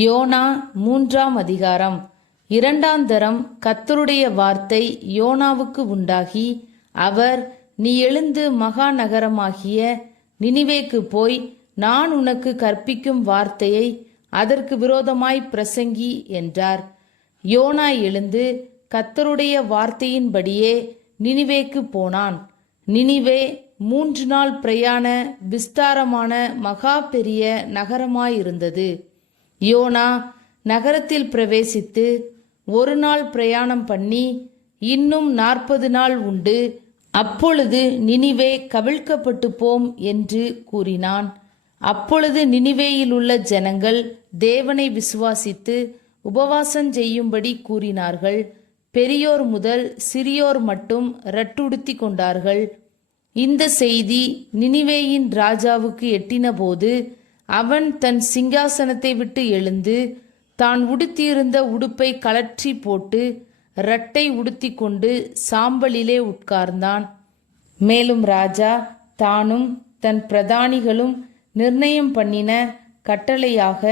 YONO 3ஆம் அதிகாரம். 2ஆம் தரம் கர்த்தருடைய வார்த்தை யோனாவுக்கு உண்டாகி, அவர், நீ எழுந்து மகா நகரமாகிய நினிவேக்கு போய், நான் உனக்கு கற்பிக்கும் வார்த்தையை அதற்கு விரோதமாய் பிரசங்கி என்றார். யோனா எழுந்து கர்த்தருடைய வார்த்தையின்படியே நினிவேக்கு போனான். நினிவே 3 நாள் பிரயாண விஸ்தாரமான மகா பெரிய நகரமாயிருந்தது. யோனா நகரத்தில் பிரவேசித்து 1 நாள் பிரயாணம் பண்ணி, இன்னும் 40 நாள் உண்டு, அப்பொழுது நினிவே கவிழ்க்கப்பட்டு போம் என்று கூறினான். அப்பொழுது நினிவேயில் உள்ள ஜனங்கள் தேவனை விசுவாசித்து உபவாசம் செய்யும்படி கூறினார்கள். பெரியோர் முதல் சிறியோர் மட்டும் ரட்டுடுத்தி கொண்டார்கள். இந்த செய்தி நினிவேயின் ராஜாவுக்கு எட்டினபோது, அவன் தன் சிங்காசனத்தை விட்டு எழுந்து தான் உடுத்தியிருந்த உடுப்பை கழற்றி போட்டு இரட்டை உடுத்தி கொண்டு சாம்பலிலே உட்கார்ந்தான். மேலும் ராஜா தானும் தன் பிரதானிகளும் நிர்ணயம் பண்ணின கட்டளையாக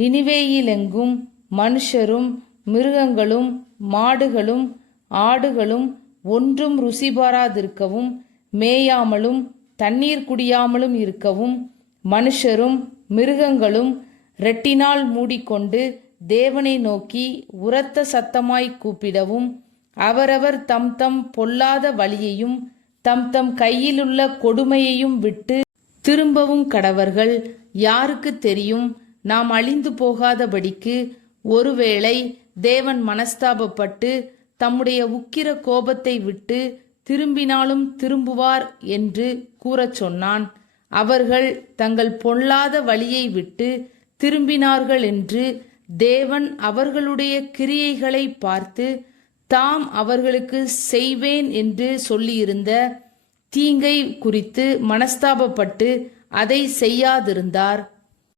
நினிவேயிலெங்கும் மனுஷரும் மிருகங்களும் மாடுகளும் ஆடுகளும் ஒன்றும் ருசி பாராதிருக்கவும் மேயாமலும் தண்ணீர் குடியாமலும் இருக்கவும், மனுஷரும் மிருகங்களும் ரெட்டினால் மூடிக்கொண்டு தேவனை நோக்கி உரத்த சத்தமாய் கூப்பிடவும், அவரவர் தம் தம் பொல்லாத வழியையும் தம் தம் கையிலுள்ள கொடுமையையும் விட்டு திரும்பவும் கடவர்கள். யாருக்கு தெரியும், நாம் அழிந்து போகாதபடிக்கு ஒருவேளை தேவன் மனஸ்தாபப்பட்டு தம்முடைய உக்கிர கோபத்தை விட்டு திரும்பினாலும் திரும்புவார் என்று கூறச் சொன்னான். அவர்கள் தங்கள் பொல்லாத வழியை விட்டு திரும்பினார்கள் என்று தேவன் அவர்களுடைய கிரியைகளை பார்த்து தாம் அவர்களுக்கு செய்வேன் என்று சொல்லியிருந்த தீங்கை குறித்து மனஸ்தாபப்பட்டு அதை செய்யாதிருந்தார்.